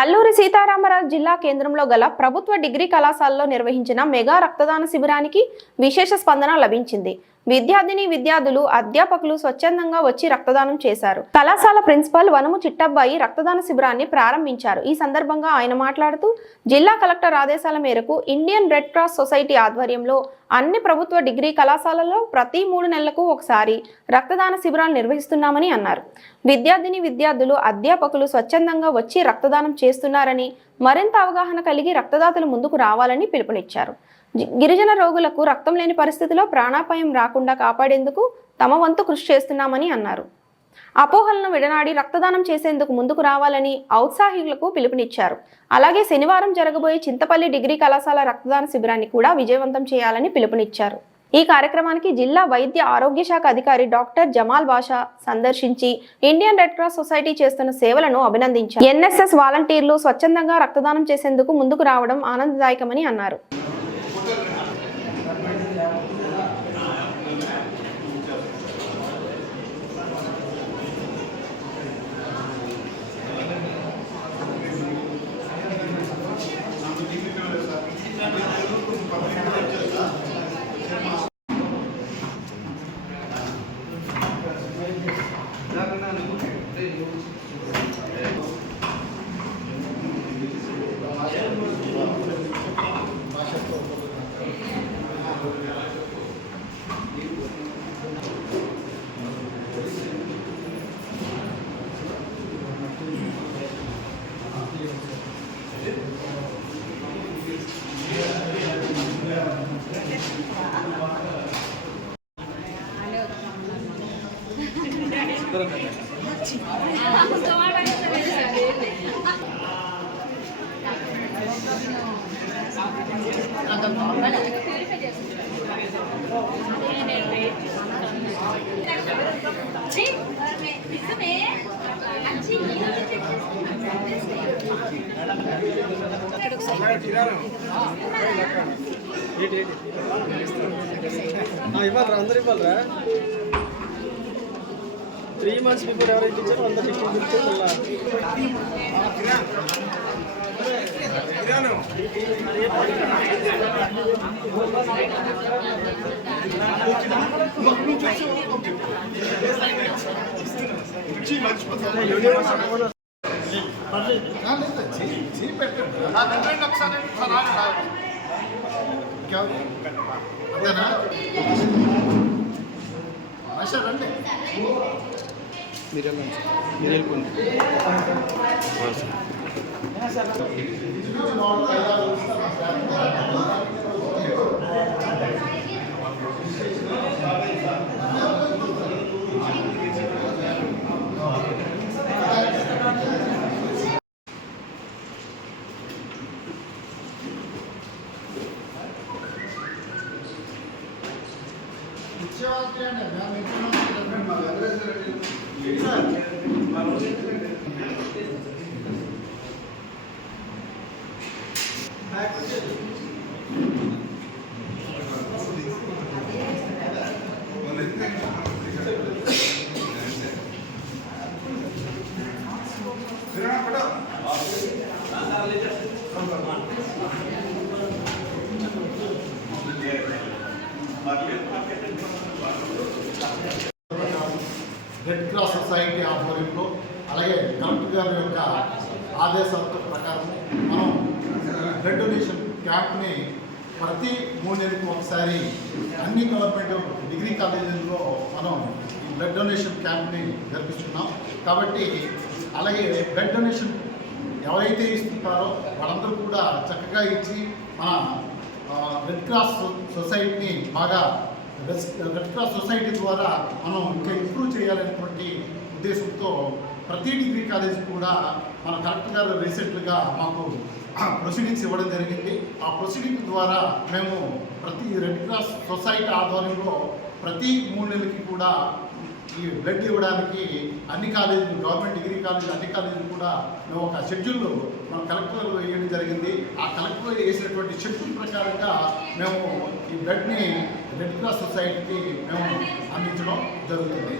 అల్లూరి సీతారామరాజు జిల్లా కేంద్రంలో గల ప్రభుత్వ డిగ్రీ కళాశాలలో నిర్వహించిన మెగా రక్తదాన శిబిరానికి విశేష స్పందన లభించింది. విద్యార్థులు అధ్యాపకులు స్వచ్ఛందంగా వచ్చి రక్తదానం చేశారు. కళాశాల ప్రిన్సిపల్ వనము చిట్టబ్బాయి రక్తదాన శిబిరాన్ని ప్రారంభించారు. ఈ సందర్భంగా ఆయన మాట్లాడుతూ జిల్లా కలెక్టర్ ఆదేశాల మేరకు ఇండియన్ రెడ్ క్రాస్ సొసైటీ ఆధ్వర్యంలో అన్ని ప్రభుత్వ డిగ్రీ కళాశాలల్లో ప్రతి 3 నెలలకు ఒకసారి రక్తదాన శిబిరాలు నిర్వహిస్తున్నామని అన్నారు. విద్యార్థులు అధ్యాపకులు స్వచ్ఛందంగా వచ్చి రక్తదానం చేస్తున్నారని, మరింత అవగాహన కలిగి రక్తదాతలు ముందుకు రావాలని పిలుపునిచ్చారు. గిరిజన రోగులకు రక్తం లేని పరిస్థితిలో ప్రాణాపాయం రాకుండా కాపాడేందుకు తమ వంతు కృషి చేస్తున్నామని అన్నారు. అపోహలను విడనాడి రక్తదానం చేసేందుకు ముందుకు రావాలని ఔత్సాహికులకు పిలుపునిచ్చారు. అలాగే శనివారం జరగబోయే చింతపల్లి డిగ్రీ కళాశాల రక్తదాన శిబిరాన్ని కూడా విజయవంతం చేయాలని పిలుపునిచ్చారు. ఈ కార్యక్రమానికి జిల్లా వైద్య ఆరోగ్య శాఖ అధికారి డాక్టర్ జమాల్ బాషా సందర్శించి ఇండియన్ రెడ్ క్రాస్ సొసైటీ చేస్తున్న సేవలను అభినందించారు. ఎన్ఎస్ఎస్ వాలంటీర్లు స్వచ్ఛందంగా రక్తదానం చేసేందుకు ముందుకు రావడం ఆనందదాయకమని అన్నారు. ఇవ్వాలరా అందరు ఇవ్వాలరా 3 months బిఫోర్ ఎవరైతే ఇచ్చారో అందరు రెడ్ క్రాస్ సొసైటీ ఆధ్వర్యంలో అలాగే కలెక్టర్ గారి యొక్క ఆదేశాల ప్రకారం మనం బ్లడ్ డొనేషన్ క్యాంప్ని ప్రతి 3 నెలలకు ఒకసారి అన్ని గవర్నమెంట్ డిగ్రీ కాలేజీల్లో మనం ఈ బ్లడ్ డొనేషన్ క్యాంప్ని జరిపిస్తున్నాం. కాబట్టి అలాగే బ్లడ్ డొనేషన్ ఎవరైతే ఇస్తుంటారో వాళ్ళందరూ కూడా చక్కగా ఇచ్చి మన రెడ్ క్రాస్ సొసైటీని బాగా రెడ్ క్రాస్ సొసైటీ ద్వారా మనం ఇంకా ఇంప్రూవ్ చేయాలనేటువంటి ఉద్దేశంతో ప్రతి డిగ్రీ కాలేజీ కూడా మన కలెక్టర్ గారు రీసెంట్గా మాకు ప్రొసీడింగ్స్ ఇవ్వడం జరిగింది. ఆ ప్రొసీడింగ్ ద్వారా మేము ప్రతి రెడ్ క్రాస్ సొసైటీ ఆధ్వర్యంలో ప్రతి 3 నెలలకి కూడా ఈ బ్లడ్ ఇవ్వడానికి అన్ని కాలేజీలు గవర్నమెంట్ డిగ్రీ కాలేజీలు అన్ని కాలేజీలు కూడా మేము ఒక షెడ్యూల్ మన కలెక్టర్ వేయడం జరిగింది. ఆ కలెక్టర్ వేసినటువంటి షెడ్యూల్ ప్రకారంగా మేము ఈ బ్లడ్ని రెడ్ క్రాస్ సొసైటీకి మేము అందించడం జరుగుతుంది.